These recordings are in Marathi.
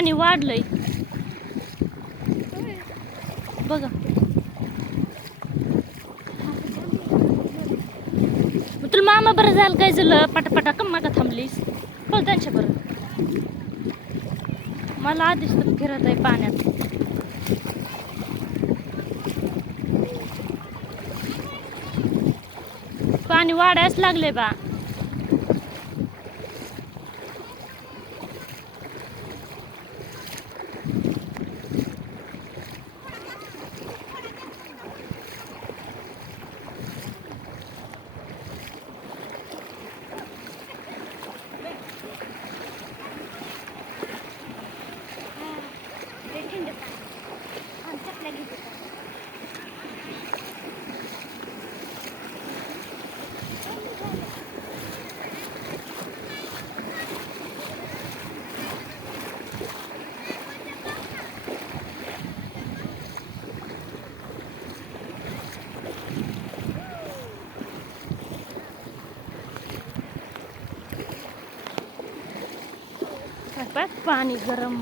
पाणी वाढलंय बघा. मग तुला मामा बरं झालं काय झालं पटापटा कम मागा थांबलीस बोल त्यांच्या बरं. मला आधीच तर फिरत आहे पाण्यात. पाणी वाढायच लागले बा. पाणी गरम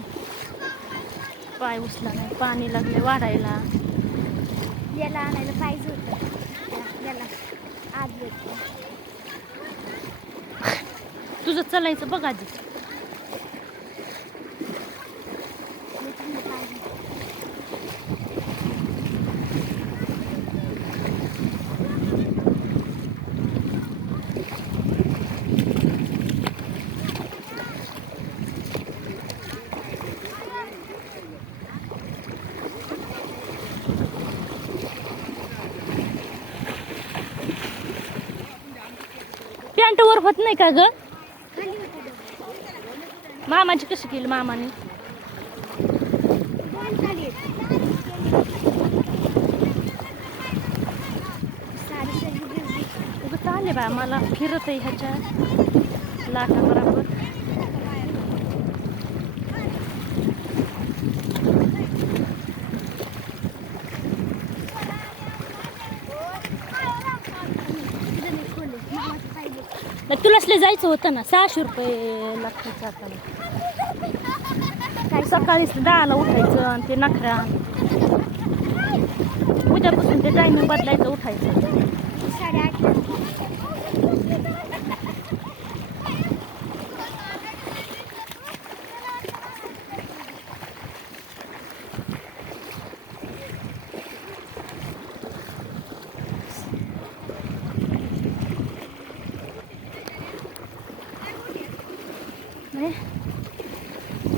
पाय उचला नाही पाणी लागले वाढायला. याला आणायला पाहिजे होतं याला आज येतो. तुझं चालायचं बघ आधी. पॅन्ट वर होत नाही का ग. मामाची कशी केली मामाने. चालेल बा मला फिरत आहे ह्याच्या लाटा बरोबर. तुलासले जायचं होतं ना 600 रुपये लागतात जाताना. काय सकाळीच 10ला उठायचं आणि ते नखरा. उद्यापासून ते टायमिंग बदलायचं उठायचं. 8:30.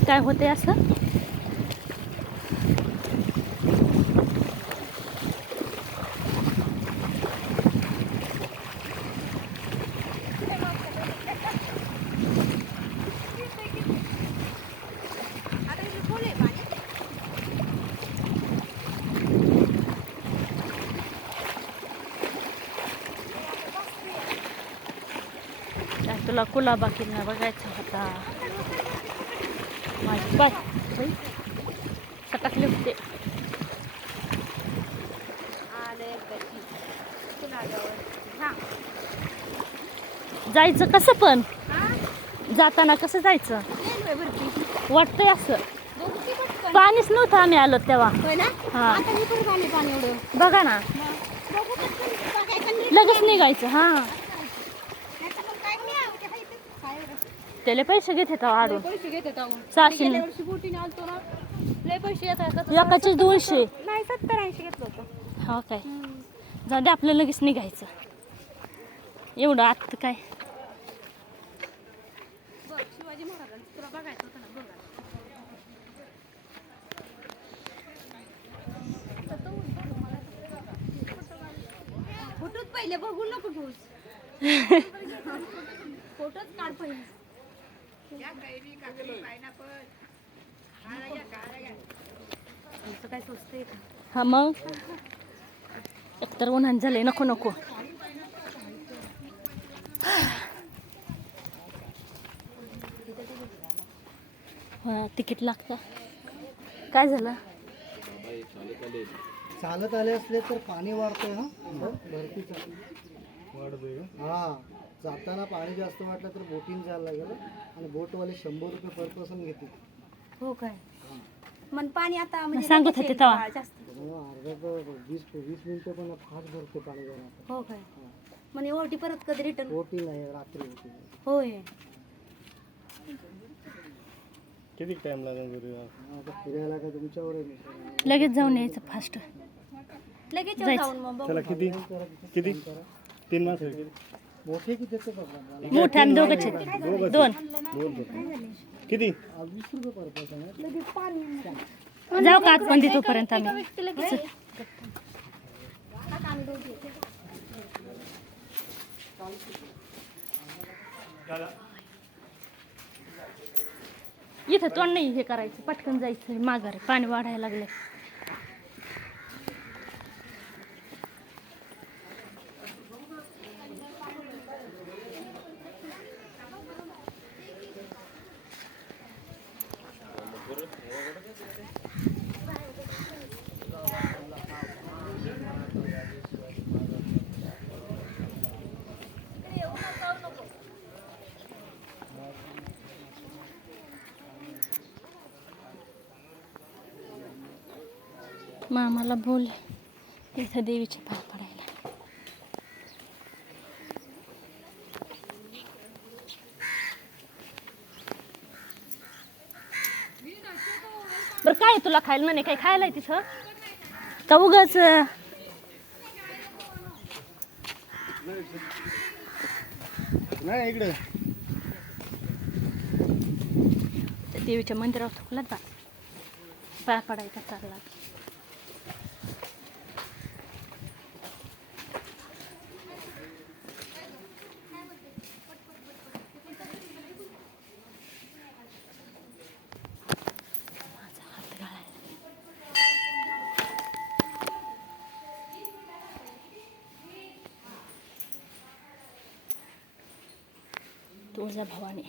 काय होते असं. तुला कुलाबा किल्ला बघायचा होता. माझी बाय सटकले होते. जायचं कसं पण जाताना कसं जायचं वाटतंय असं. पाणीच नव्हतं आम्ही आलो तेव्हा. हा बघा ना लगेच निघायचं. हा त्याला पैसे घेत येतात आडून 600 एकाचे 200 नाही 70-80 घेतलं होतं. हा काय जाऊ दे आपलं लगेच निघायचं. एवढं आत काय शिवाजी महाराजांचं तुला बघायचं होतं ना. फोटोच पहिले बघू नको घेऊस. फोटोच काढ पहिले. काय सुचते हा मग एकतर उन्हान झालंय नको नको. हा तिकीट लागतं. काय झालं. चालत आले असले तर पाणी वाढतंय. हा जाताना पाणी जास्त वाटलं तर बोटिंग जायला लागेल आणि बोटवाले 100 रुपये पर पर्सन घेतील. हो काय मन पाणी आता मग सांगत लगेच होते येईल तेव्हा. बाळ जास्त. त्यामुळं अर्धा 20 मिनिटं पण फास्ट भरते पाणी जरा. हो काय म्हणे ओटी परत कधी रिटर्न होती नाही रात्री होती. होय. किती टाइम लागेल आता फिरायला का तुमच्यावर आहे मिसळ. लगेच जाऊन यायचं फास्ट. लगेच जायचं. जाऊन मग बघू. चला किती किती 3 माणसं आहेत. मोठे किती येतात आपल्याला? मोठे आणि दोघंच आहेत. दोन. किती 20 रुपये पर पर्सन आहे. जाऊ का आतमध्ये तोपर्यंत आम्ही. इथं तोंड नाही हे करायचं, पटकन जायचं माघारी, पाणी वाढायला लागले. मामाला बोल इथं देवीचे पाय पडायला. बरं काय तुला खायला म्हणे, काही खायला आहे तिथं का उगाच? नाही इकडे देवीच्या मंदिरावर थुकला जा, पाय पडायचा चालला. तुळजाभवानी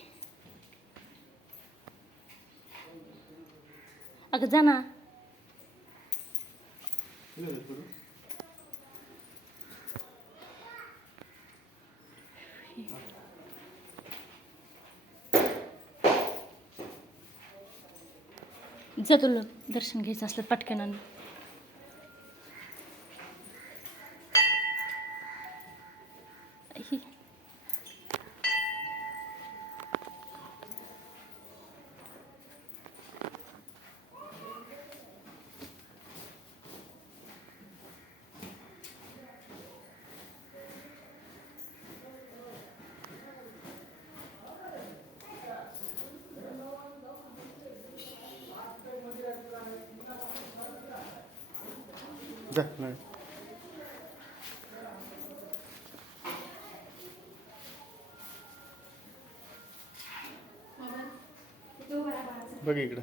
अगं जा ना. जा तुला दर्शन घ्यायचं असलं पटकन आण. जा नाही बघ इकडं.